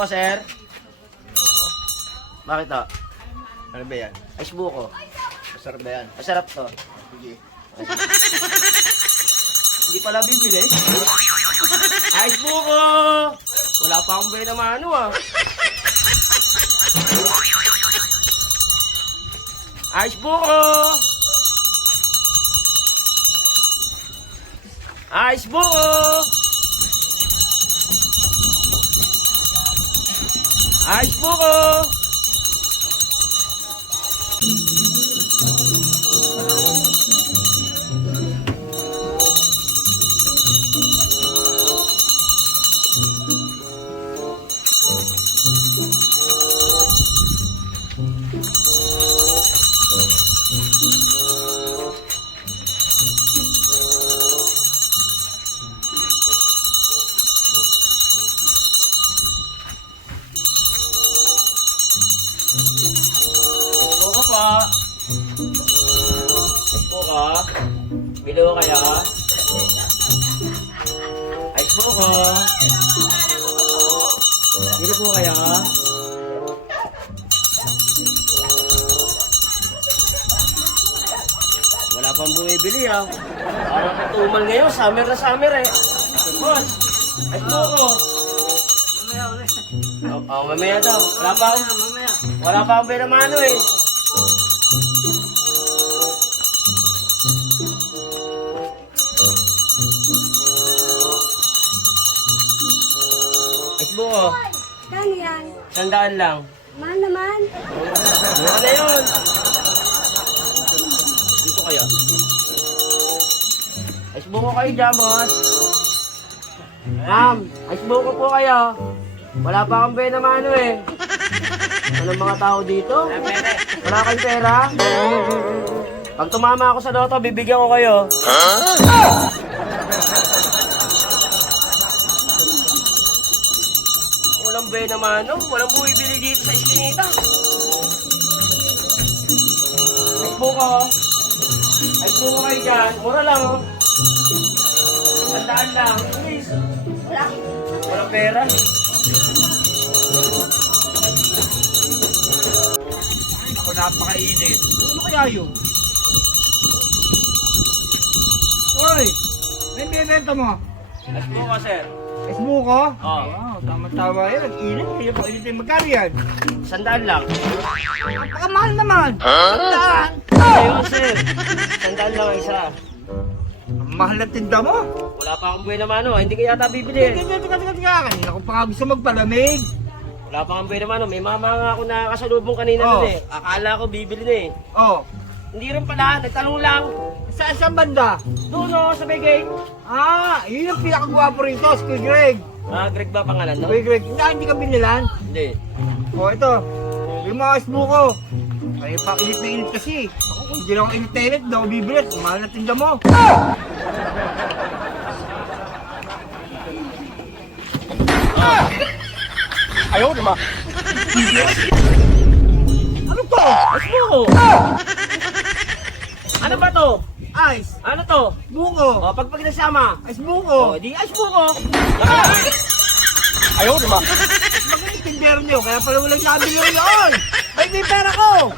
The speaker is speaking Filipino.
buko, sir. Bakit to? Ano ba yan? Ice buko. Masarap ba yan? Masarap to. Sige. Hindi pala bibili. Ice buko! Wala pa akong buhay na mano ah. Ice buko! Ice buko! Ice buko! Buko pa. Buko. Bilo kaya? Ice buko. Bilo po kaya? Wala pang bumibili ah. Parang katumal ngayon, summer na summer eh. Boss, ice buko. Mamaya ulit. Mamaya daw. Wala pa akong pinamano eh. Ice buko. Kano yan? 100 lang. Mahal naman. Mura na yun. Dito kayo. Ice buko kayo dyan, boss. Ma'am, ice buko po kayo. Wala pa akong pinamano eh. Anong mga tao dito? Wala kayong pera? Pag tumama ako sa loto, bibigyan ko kayo. Walang be naman, no? Walang bumibili dito sa iskinita. Ice buko. Ice buko kayo dyan. Mura lang, oh. 100 lang. Please. Walang pera. Ako napakainit. Ano kaya yun? Oy! May bibenta mo? Ice buko, sir. Esbuko? Oo. Wow, tama-tama yan. Nag-init. Kaya pa init yung magkano yan? 100 lang. Napakamahal naman. Sandaan. Ayun, sir. 100 lang ang isa. Ang mahal na tinda mo. Wala pa akong buhay naman, no? Hindi ka yata bibili. Teka. Kanina ko pa nga gusto magpalamig. Wala pa akong buhay naman, no? May mama nga ako nakakasalubong kanina Oh. dun eh. Akala ko bibili na eh. Oh. Hindi rin pala, nagtanong lang. Sa isang banda. Doon, no? Sa may gate. Ah, yun yung pinakagwapo rito, si Kuya Greg. Greg ba pangalan, no? Kuya Greg, hindi ka binilan? Hindi. Oh, ito. Yung mga esbuko. Ay, pa init na init kasi. Ako, kung hindi lang ako init na init, daw bibili. Mahal na tinda mo. Ayaw, diba? Ano to? Esbuko! Ano ba to? Ice. Ano to? Buko. O, pag pinagsama. Esbuko. O, di esbuko. Ayaw, diba? Magaling tindero niyo, kaya pala walang sabi niyo yun. May pera ko.